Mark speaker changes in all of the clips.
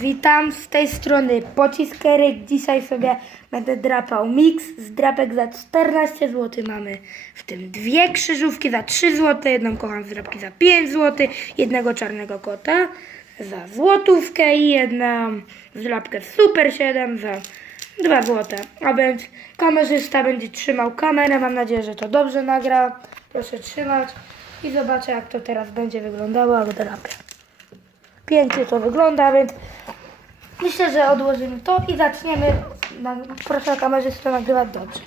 Speaker 1: Witam z tej strony Pociskeryk. Dzisiaj sobie będę drapał mix z drapek za 14 zł. Mamy w tym dwie krzyżówki za 3 zł, jedną kocham z drapki za 5 zł, jednego czarnego kota za złotówkę i jedną drapkę Super 7 za 2 zł. A więc kamerzysta będzie trzymał kamerę. Mam nadzieję, że to dobrze nagra. Proszę trzymać i zobaczę jak to teraz będzie wyglądało jak drapie. Pięknie to wygląda, więc myślę, że odłożymy to i zaczniemy. Na, proszę kamerzystę nagrywać dobrze.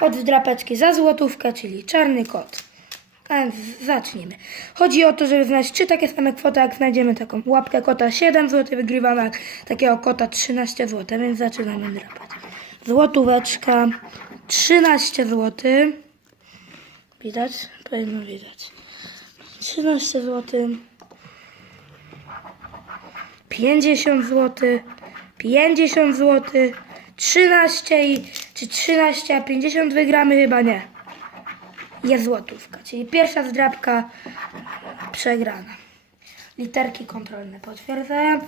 Speaker 1: Od drapeczki za złotówkę, czyli czarny kot. A więc zacznijmy. Chodzi o to, żeby znaleźć trzy takie same kwoty, jak znajdziemy taką łapkę kota 7 zł, wygrywamy jak takiego kota 13 zł, więc zaczynamy drapać. Złotóweczka 13 zł. Widać? Powinno widać. 13 zł. 50 zł, 50 zł, 13 i czy 13, a 50 wygramy chyba nie. Jest złotówka, czyli pierwsza zdrabka przegrana. Literki kontrolne potwierdzają.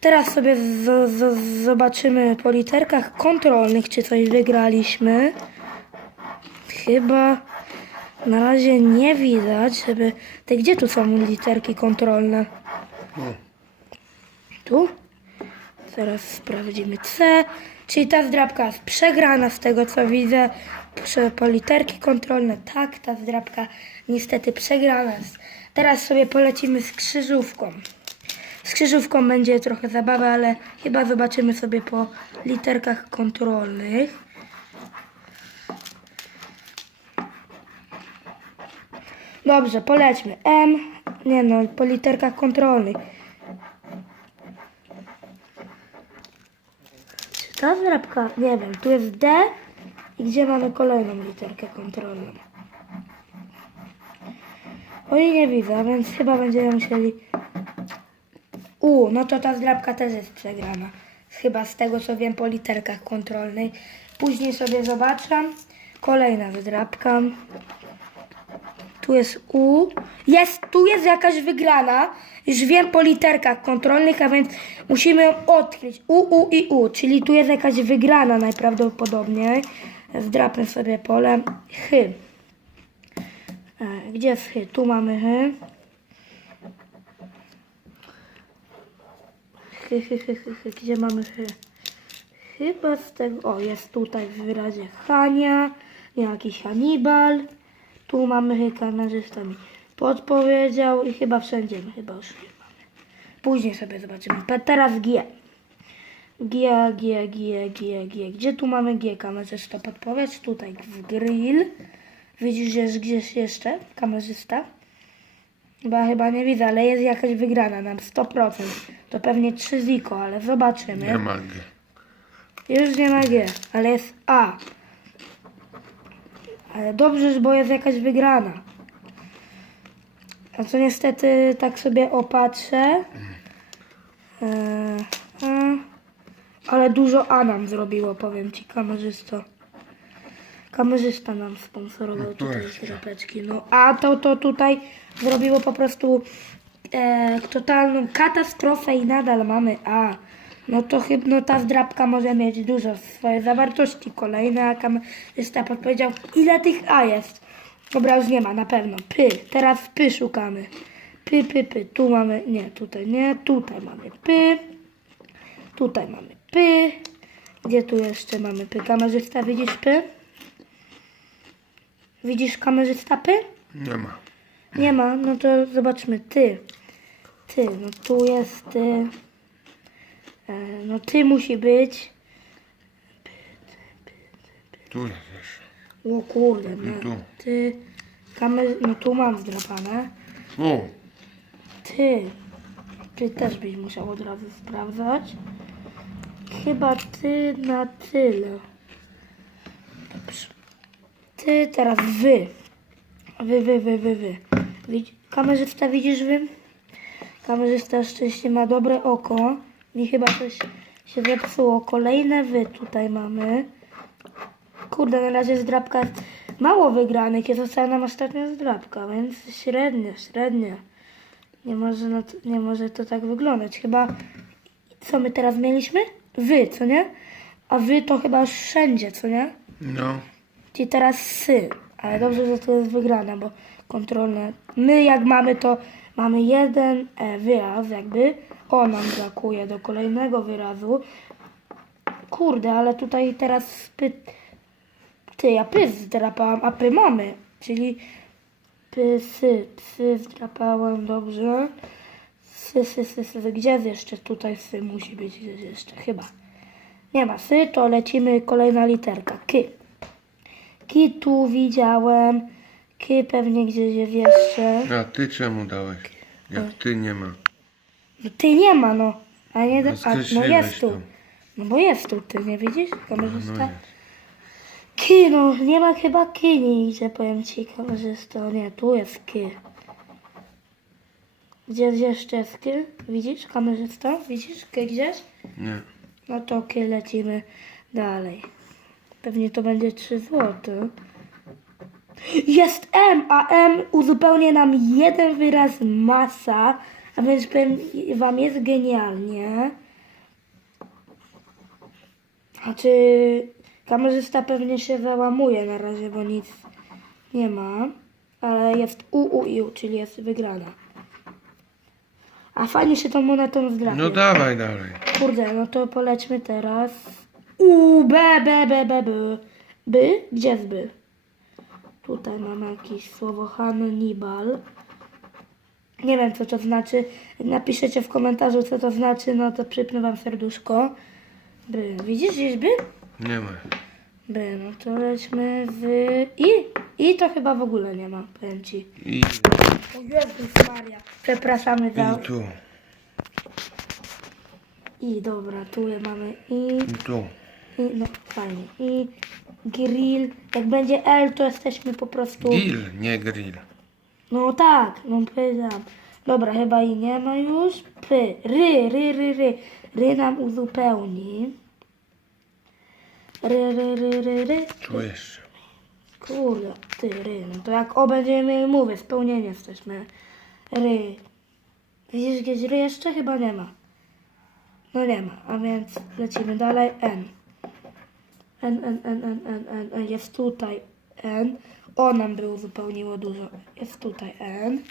Speaker 1: Teraz sobie zobaczymy po literkach kontrolnych, czy coś wygraliśmy. Chyba na razie nie widać, żeby... Ty, gdzie tu są literki kontrolne? Tu. Teraz sprawdzimy C. Czyli ta zdrabka jest przegrana z tego co widzę. Prze- Po literki kontrolne. Tak, ta zdrabka niestety przegrana jest. Teraz sobie polecimy z krzyżówką. Z krzyżówką będzie trochę zabawy, ale chyba zobaczymy sobie po literkach kontrolnych. Dobrze, polećmy. M. Nie no, po literkach kontrolnych. Ta zdrabka? Nie wiem. Tu jest D i gdzie mamy kolejną literkę kontrolną. Oj, nie widzę, więc chyba będziemy musieli... U, no to ta zdrabka też jest przegrana. Chyba z tego co wiem po literkach kontrolnych. Później sobie zobaczę. Kolejna zdrabka. Tu jest U. Jest, tu jest jakaś wygrana. Już wiem po literkach kontrolnych, a więc musimy ją odkryć. U, U i U, czyli tu jest jakaś wygrana najprawdopodobniej. Zdrapmy sobie pole. Chy. E, Gdzie jest chy? Tu mamy chy. Chy, chy, chy, chy, chy. Gdzie mamy chy? Chyba z tego... O, jest tutaj w wyrazie Hania. Jakiś Hannibal. Tu mamy chy kamerzysta mi podpowiedział i chyba wszędzie my chyba już nie mamy. Później sobie zobaczymy. Pe- Teraz G. G, G, G, G, G. Gdzie tu mamy G? Kamerzysta podpowiedź. Tutaj w grill. Widzisz, że jest gdzieś jeszcze kamerzysta? Chyba, chyba nie widzę, ale jest jakaś wygrana nam 100%. To pewnie 3 ziko, ale zobaczymy.
Speaker 2: Nie ma G.
Speaker 1: Już nie ma G, ale jest A. Ale dobrze, bo jest jakaś wygrana. A co niestety tak sobie opatrzę. Eee, a, ale dużo A nam zrobiło, powiem ci, kamerzysto. Kamerzysta nam sponsorował tutaj
Speaker 2: właśnie.
Speaker 1: drapeczki. No a to, to tutaj zrobiło po prostu e, totalną katastrofę i nadal mamy A. No to chyba no ta zdrabka może mieć dużo swojej zawartości. Kolejna kamerzysta podpowiedział, ile tych A jest. Dobra, już nie ma, na pewno. Py. Teraz py szukamy. Py, py, py. Tu mamy, nie, tutaj nie. Tutaj mamy py. Tutaj mamy py. Gdzie tu jeszcze mamy py? Kamerzysta, widzisz py? Widzisz kamerzysta py?
Speaker 2: Nie ma.
Speaker 1: Nie ma, no to zobaczmy. Ty. Ty, no tu jest ty. E, no ty musi być.
Speaker 2: Tu jest jeszcze.
Speaker 1: O kurde, no.
Speaker 2: tu.
Speaker 1: Ty. Kamer... No tu mam zdrapane.
Speaker 2: O,
Speaker 1: Ty. Ty też byś musiał od razu sprawdzać. Chyba ty na tyle. Dobrze. Ty, teraz wy. Wy, wy, wy, wy, wy. Widz... Kamerzysta widzisz wy? Kamerzysta szczęście ma dobre oko. Mi chyba coś się zepsuło. Kolejne wy tutaj mamy. Kurde, na razie zdrabka jest mało wygranych. Jest została nam ostatnia zdrabka, więc średnio, średnio. Nie może, no, to- nie może to tak wyglądać. Chyba co my teraz mieliśmy? Wy, co nie? A wy to chyba już wszędzie, co nie?
Speaker 2: No.
Speaker 1: Czyli teraz sy. Ale dobrze, że to jest wygrana, bo kontrolne. My jak mamy to, mamy jeden e, wyraz jakby. O, nam brakuje do kolejnego wyrazu. Kurde, ale tutaj teraz py... Ty, ja pys zdrapałam, a py mamy. Czyli pysy, psy zdrapałam, dobrze. Sy, sy, sy, sy. Gdzie jest jeszcze tutaj sy? Musi być gdzieś jeszcze, chyba. Nie ma sy, to lecimy kolejna literka. K. Ki tu widziałem. Ki pewnie gdzieś jest jeszcze.
Speaker 2: A ty czemu dałeś? Jak ty nie ma.
Speaker 1: No ty nie ma, no. A nie,
Speaker 2: No
Speaker 1: a, no jest tu. No bo jest tu, ty nie widzisz? Kamerzysta?
Speaker 2: No jest.
Speaker 1: Ki, no nie ma chyba ki nigdzie, powiem ci kamerzysto. Nie, tu jest ki. Gdzie jeszcze jest ki? Widzisz kamerzysto? Widzisz ki gdzieś?
Speaker 2: Nie.
Speaker 1: No to ki lecimy dalej. Pewnie to będzie 3 złote. Jest M, a M uzupełnia nam jeden wyraz masa, a więc powiem wam jest genialnie. Znaczy, kamerzysta pewnie się załamuje na razie, bo nic nie ma, ale jest U, U, I, U, czyli jest wygrana. A fajnie się tą monetą zdrapie.
Speaker 2: No dawaj dalej.
Speaker 1: Kurde, no to polećmy teraz. U, B, B, B, B, B. By? Gdzie jest by? Tutaj mamy jakieś słowo Hannibal. Nie wiem, co to znaczy. Napiszecie w komentarzu, co to znaczy, no to przypnę wam serduszko. By. Widzisz gdzieś by?
Speaker 2: Nie ma.
Speaker 1: By, no to lećmy w... I? I to chyba w ogóle nie ma, powiem ci.
Speaker 2: I,
Speaker 1: O Jezus Maria. Przepraszamy za...
Speaker 2: i tu.
Speaker 1: I, dobra, tu mamy I...
Speaker 2: I tu.
Speaker 1: I, no fajnie. I grill. Jak będzie L, to jesteśmy po prostu.
Speaker 2: Grill, nie grill.
Speaker 1: No tak, no powiedziałam. Dobra, chyba i nie ma już. P. Ry, ry, ry, ry. Ry nam uzupełni. Ry, ry, ry, ry, ry.
Speaker 2: Tu jeszcze.
Speaker 1: Kurde, ty, ry. No to jak o będziemy mówię, spełnienie jesteśmy. Ry. Widzisz gdzieś ry jeszcze? Chyba nie ma. No nie ma, a więc lecimy dalej. N. N, N, N, N, N, N, N. Jest tutaj N. O nam by uzupełniło dużo. Jest tutaj N.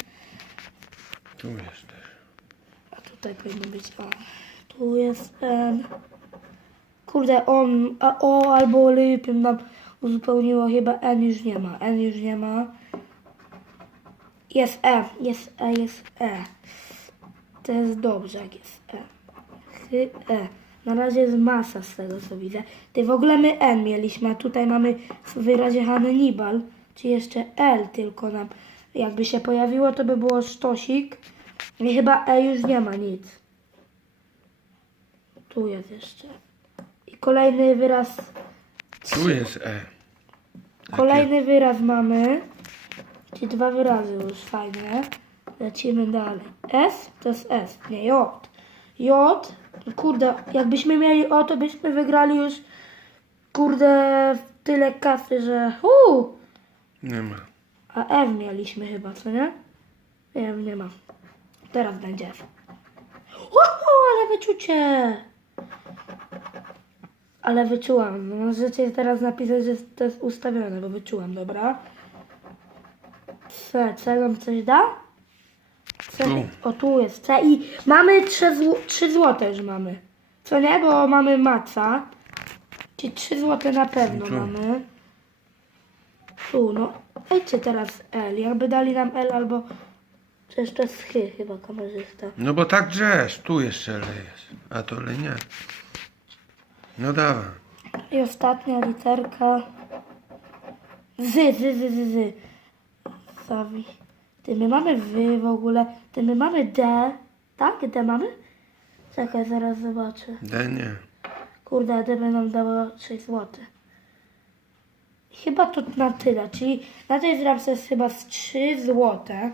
Speaker 2: Tu jest też.
Speaker 1: A tutaj powinno być O. Tu jest N. Kurde, on, a O albo Lypim nam uzupełniło. Chyba N już nie ma. N już nie ma. Jest E. Jest E, jest E. To jest dobrze, jak jest E. Chy, E. Na razie jest masa z tego, co widzę. Ty w ogóle my N mieliśmy, a tutaj mamy w wyrazie Hannibal, czy jeszcze L tylko nam. Jakby się pojawiło, to by było sztosik. I chyba E już nie ma nic. Tu jest jeszcze. I kolejny wyraz.
Speaker 2: Tu jest E.
Speaker 1: Kolejny wyraz mamy. Czyli dwa wyrazy już fajne. Lecimy dalej. S to jest S, nie J. J, kurde, jakbyśmy mieli O, to byśmy wygrali już kurde tyle kasy, że uu,
Speaker 2: Nie ma.
Speaker 1: a F mieliśmy chyba, co nie? Nie nie ma. Teraz będzie F. Uhu, ale wyczucie! Ale wyczułam. No, możecie teraz napisać, że to jest ustawione, bo wyczułam, dobra? C, C nam coś da? C, o tu jest C i mamy 3, zł, 3 złote już mamy. Co nie? Bo mamy maca. Czyli 3 złote na pewno
Speaker 2: Tu.
Speaker 3: mamy. Tu, no. Dajcie teraz L. Jakby dali nam L albo... Przecież to jest chy chyba kamerzysta.
Speaker 2: No bo tak drzesz. Tu jeszcze L jest. A to L nie. No dawaj.
Speaker 1: I ostatnia literka. Z, z, z, z, z. Zawi. Ty my mamy wy w ogóle. Ty my mamy D. Tak? D mamy? Czekaj, zaraz zobaczę.
Speaker 2: D nie.
Speaker 1: Kurde, D nam dało 6 zł. Chyba to na tyle, czyli na tej zdrabce jest chyba z 3 złote.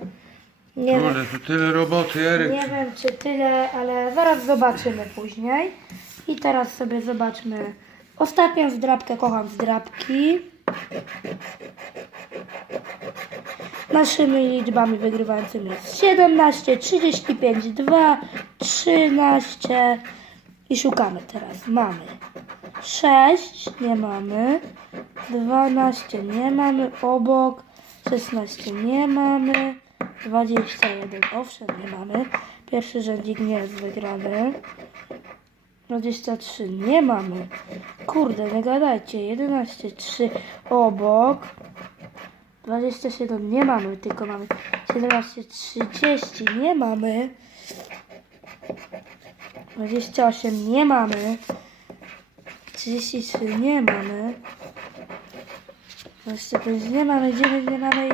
Speaker 1: Nie wiem,
Speaker 2: Kurde, tu tyle roboty, Eryk.
Speaker 1: nie wiem czy tyle, ale zaraz zobaczymy później. I teraz sobie zobaczmy ostatnią zdrabkę, kocham zdrabki. Naszymi liczbami wygrywającymi jest 17, 35, 2, 13, I szukamy teraz. Mamy 6, nie mamy. 12 nie mamy. Obok 16 nie mamy. 21 owszem nie mamy. Pierwszy rzędzik nie jest wygrany. 23 nie mamy. Kurde, nie gadajcie. 11, 3 obok. 27 nie mamy, tylko mamy 17, 30 nie mamy. 28 nie mamy. 33 nie mamy. 25 nie mamy, 9 nie mamy i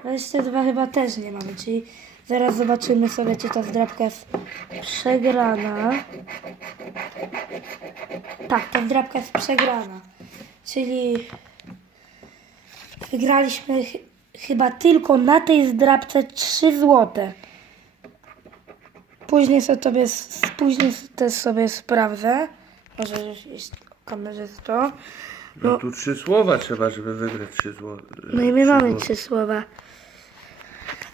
Speaker 1: 22 chyba też nie mamy, czyli zaraz zobaczymy sobie, czy ta zdrabka jest przegrana. Tak, ta zdrabka jest przegrana, czyli wygraliśmy ch- chyba tylko na tej zdrabce 3 złote. Później sobie, s- później też sobie sprawdzę. Może jest kamerzysto.
Speaker 2: No tu trzy słowa trzeba, żeby wygrać trzy złote.
Speaker 1: No i my mamy trzy słowa.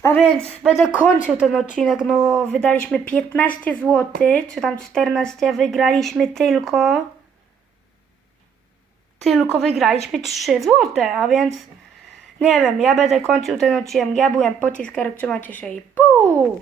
Speaker 1: A więc będę kończył ten odcinek, no wydaliśmy 15 zł, czy tam 14, a wygraliśmy tylko... Tylko wygraliśmy 3 zł, a więc... Nie wiem, ja będę kończył ten odcinek. Ja byłem Pociskarek, trzymajcie się i pół!